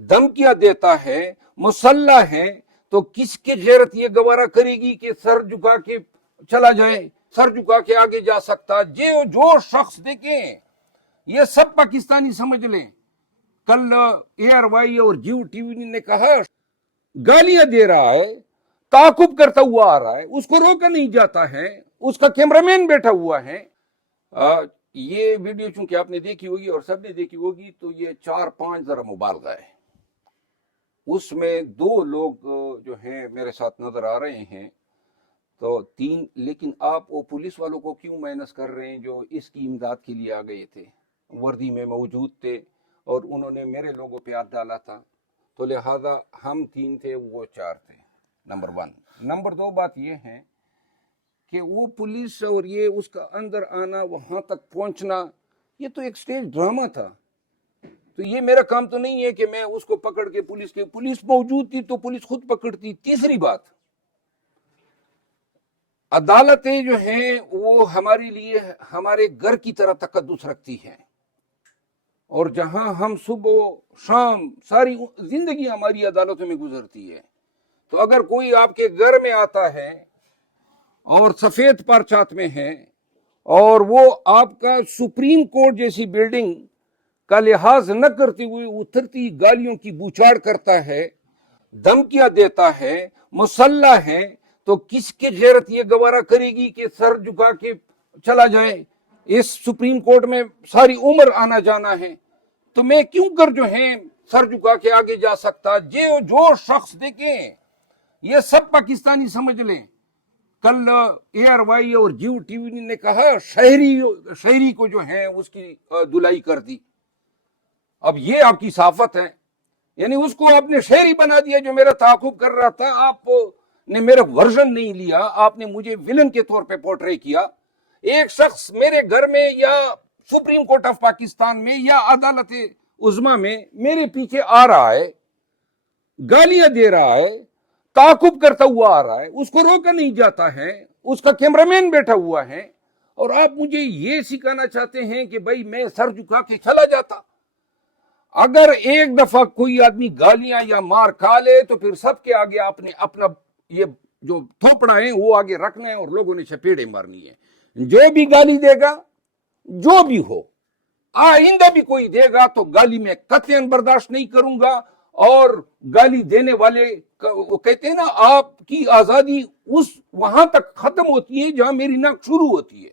धमकियां देता है, मुसल्ला है, तो किसकी गैरत ये गवारा करेगी कि सर झुका के चला जाए, सर झुका के आगे जा सकता? जो शख्स देखें, ये सब पाकिस्तानी समझ लें। कल ARY और जियो टीवी ने कहा गालियां दे रहा है, ताकुब करता हुआ आ रहा है, उसको रोका नहीं जाता है, उसका कैमरामैन बैठा हुआ है। ये वीडियो चूंकि आपने देखी होगी और सबने देखी होगी, तो ये 4-5 जरा मुबालगा है। उसमें 2 लोग जो हैं मेरे साथ नजर आ रहे हैं, तो 3, लेकिन आप वो पुलिस वालों को क्यों माइनस कर रहे हैं जो इसकी इमदाद के लिए आ गए थे, वर्दी में मौजूद थे और उन्होंने मेरे लोगों पे हाथ डाला था, तो लिहाजा हम 3 थे, वो 4 थे। नंबर 1। नंबर 2 बात ये है कि वो पुलिस और ये उसका अंदर आना, वहां तक पहुंचना, ये तो एक स्टेज ड्रामा था। तो ये मेरा काम तो नहीं है कि मैं उसको पकड़ के पुलिस मौजूद थी तो पुलिस खुद पकड़ती। तीसरी बात, अदालतें जो हैं वो हमारे लिए हमारे घर की तरह तकद्दुस रखती हैं, और जहां हम सुबह शाम सारी जिंदगी हमारी अदालतों में गुजरती है, तो अगर कोई आपके घर में आता है और सफेद परचात में है और वो आपका सुप्रीम कोर्ट जैसी बिल्डिंग का लिहाज न करते हुए उतरती गालियों की बौछार करता है, धमकियां देता है, मुसल्ला है, तो किसकी गैरत ये गवारा करेगी कि सर झुका के चला जाए? इस सुप्रीम कोर्ट में सारी उम्र आना जाना है, तो मैं क्यों कर जो है सर झुका के आगे जा सकता? जो शख्स देखें, ये सब पाकिस्तानी समझ लें। कल ARY और जियो टीवी ने कहा शहरी को जो है उसकी धुलाई कर दी। अब ये आपकी साफत है, यानी उसको आपने शहरी बना दिया जो मेरा ताकुब कर रहा था। आपने मेरा वर्जन नहीं लिया, आपने मुझे विलन के तौर पे पोर्ट्रे किया। एक शख्स मेरे घर में या सुप्रीम कोर्ट ऑफ पाकिस्तान में या अदालत उज़्मा में मेरे पीछे आ रहा है, गालियां दे रहा है, ताकुब करता हुआ आ रहा है, उसको रोका नहीं जाता है, उसका कैमरामैन बैठा हुआ है, और आप मुझे ये सिखाना चाहते हैं कि भाई मैं सर झुका के चला जाता। अगर एक दफा कोई आदमी गालियां या मार खा ले तो फिर सबके आगे आपने अपना ये जो थोपड़ा है वो आगे रखना है और लोगों ने चपेड़े मारनी है। जो भी गाली देगा, जो भी हो, आइंदा भी कोई देगा तो गाली में कतई बर्दाश्त नहीं करूंगा। और गाली देने वाले वो कहते हैं ना, आपकी आजादी उस वहां तक खत्म होती है जहां मेरी नाक शुरू होती है।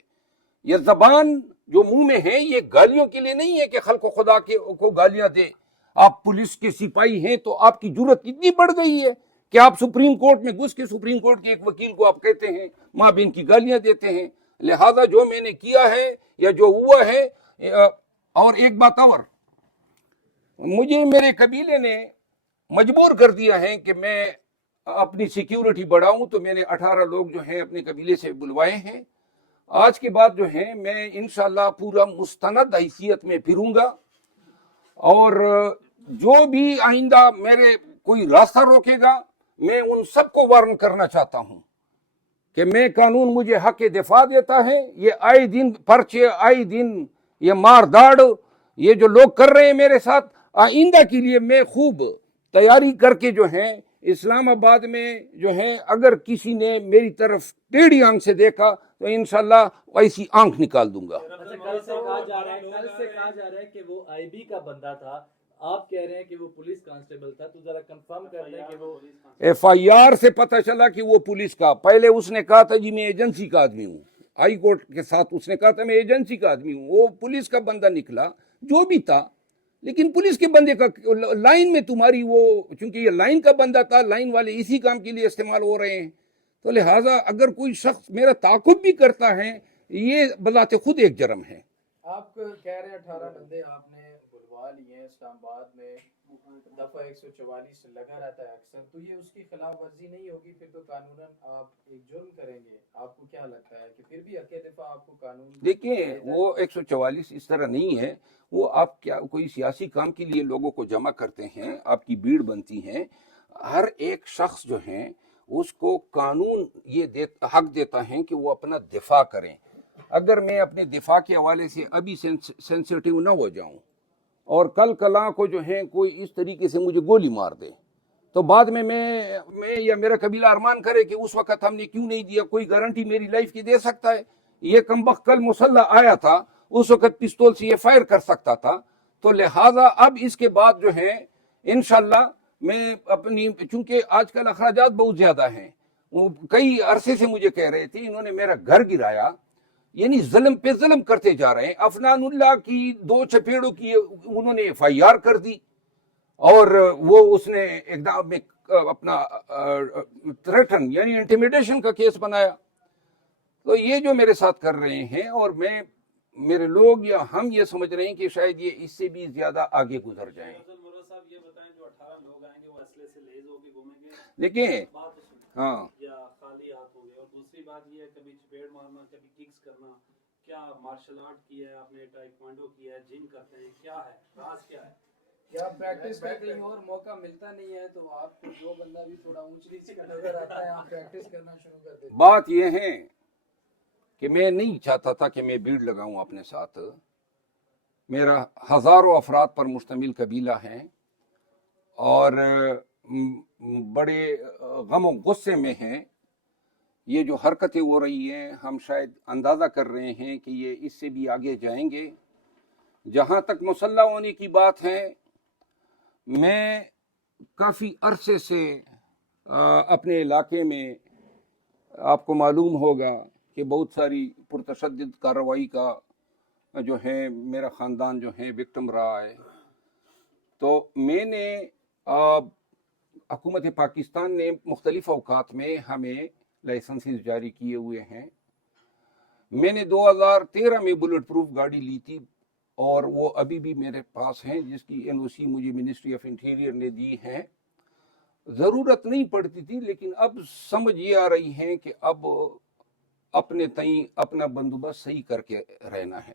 ये जबान जो मुंह में है ये गालियों के लिए नहीं है कि खल्को खुदा के को गालियां दे। आप पुलिस के सिपाही हैं तो आपकी जरूरत इतनी बढ़ गई है कि आप सुप्रीम कोर्ट में घुस के सुप्रीम कोर्ट के एक वकील को आप कहते हैं माँ बहन की गालियां देते हैं। लिहाजा जो मैंने किया है या जो हुआ है, और एक बात और, मुझे मेरे कबीले ने मजबूर कर दिया है कि मैं अपनी सिक्योरिटी बढ़ाऊं, तो मैंने 18 लोग जो हैं अपने कबीले से बुलवाए हैं। आज के बाद जो है मैं इंशाल्लाह पूरा मुस्तनद हैसियत में फिरूंगा, और जो भी आइंदा मेरे कोई रास्ता रोकेगा, मैं उन सबको वार्न करना चाहता हूं कि मैं कानून मुझे हक दिफा देता है। ये आए दिन पर्चे, आए दिन ये मारदाड़, ये जो लोग कर रहे हैं मेरे साथ, आइंदा के लिए मैं खूब तैयारी करके जो है इस्लामाबाद में जो है अगर किसी ने मेरी तरफ टेढ़ी आंख से देखा तो इंशाल्लाह वैसी आंख निकाल दूंगा। कल से कहा जा रहा है कि वो IB का बंदा था, आप कह रहे हैं कि वो पुलिस कांस्टेबल था, तो जरा कंफर्म कर लें कि वो FIR से पता चला कि वो पुलिस का। पहले उसने कहा था जी मैं एजेंसी का आदमी हूँ, हाई कोर्ट के साथ उसने कहा था मैं एजेंसी का आदमी हूँ। वो पुलिस का बंदा निकला जो भी था, लेकिन पुलिस के बंदे का लाइन में तुम्हारी वो, चूंकि ये लाइन का बंदा था, लाइन वाले इसी काम के लिए इस्तेमाल हो रहे हैं, तो लिहाजा अगर कोई शख्स मेरा ताकुब भी करता है ये बजाते खुद एक जर्म है। आप कह रहे हैं 18 बंदे आपने बुलवा लिए हैं इस्लामाबाद में, दफा 144 लगा रहता है अक्सर, तो ये उसकी खिलाफ वर्जी नहीं होगी? फिर तो कानूनन आप एक जुर्म करेंगे। आपको क्या लगता है कि फिर भी हक़ दिफा आपको कानून? देखिए वो 144 इस तरह नहीं है, वो आप क्या कोई सियासी काम के लिए लोगों को जमा करते हैं, आपकी भीड़ बनती है। हर एक शख्स जो है उसको कानून ये हक देता है कि वो अपना दिफा करें। अगर मैं अपने दिफा के हवाले से अभी सेंसिटिव ना हो जाऊं اور کل کلا کو جو ہے کوئی اس طریقے سے مجھے گولی مار دے تو بعد میں یا میرا قبیلہ ارمان کرے کہ اس وقت ہم نے کیوں نہیں دیا, کوئی گارنٹی میری لائف کی دے سکتا ہے؟ یہ کمبخت کل مسلح آیا تھا, اس وقت پستول سے یہ فائر کر سکتا تھا. تو لہٰذا اب اس کے بعد جو ہے انشاءاللہ میں اپنی, چونکہ آج کل اخراجات بہت زیادہ ہیں, وہ کئی عرصے سے مجھے کہہ رہے تھے انہوں نے میرا گھر گرایا, یعنی ظلم پہ ظلم کرتے جا رہے ہیں. افنان اللہ کی 2 چپیڑوں کی انہوں نے FIR کر دی, اور وہ اس نے اقدام میں اپنا تھریٹن یعنی انٹیمیڈیشن کا کیس بنایا. تو یہ جو میرے ساتھ کر رہے ہیں, اور میرے لوگ یا ہم یہ سمجھ رہے ہیں کہ شاید یہ اس سے بھی زیادہ آگے گزر جائیں. دیکھیں ہاں, خالی ہاتھ ہوں گے, اور دوسری بات یہ ہے کبھی چپیڑ مارنا, کبھی ککس کرنا, کیا مارشل آرٹ کیا ہے آپ نے, ٹائیکوانڈو کیا ہے, جم کرتے ہیں, کیا ہے راز کیا ہے؟ کیا پریکٹس کا کہیں اور موقع ملتا نہیں ہے تو آپ کو جو بندہ بھی تھوڑا اونچ نیچ کا نظر آتا ہے آپ پریکٹس کرنا شروع کر دیتے ہیں؟ بات یہ ہے کہ میں نہیں چاہتا تھا کہ میں بھیڑ لگاؤں اپنے ساتھ. میرا ہزاروں افراد پر مشتمل قبیلہ ہے اور بڑے غم و غصے میں ہیں. یہ جو حرکتیں ہو رہی ہیں ہم شاید اندازہ کر رہے ہیں کہ یہ اس سے بھی آگے جائیں گے. جہاں تک مسلح ہونے کی بات ہے, میں کافی عرصے سے اپنے علاقے میں, آپ کو معلوم ہوگا کہ بہت ساری پرتشدد کارروائی کا جو ہے میرا خاندان جو ہے وکٹم رہا ہے. تو میں نے حکومت پاکستان نے مختلف اوقات میں ہمیں لائسنسز جاری کیے ہوئے ہیں. میں نے 2013 میں بلٹ پروف گاڑی لی تھی اور وہ ابھی بھی میرے پاس ہیں, جس کی NOC مجھے منسٹری آف انٹیریئر نے دی ہے. ضرورت نہیں پڑتی تھی, لیکن اب سمجھ یہ آ رہی ہے کہ اب اپنے تئیں اپنا بندوبست صحیح کر کے رہنا ہے.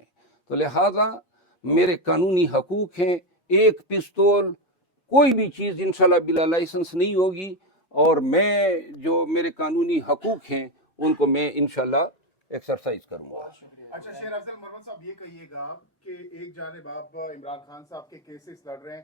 تو لہٰذا میرے قانونی حقوق ہیں. ایک پستول کوئی بھی چیز انشاءاللہ بلا لائسنس نہیں ہوگی, اور میں جو میرے قانونی حقوق ہیں ان کو میں انشاءاللہ ایکسرسائز کروں گا. اچھا شیر افضل مروت صاحب, یہ کہیے گا کہ ایک جانب آپ عمران خان صاحب کے کیسز لڑ رہے ہیں,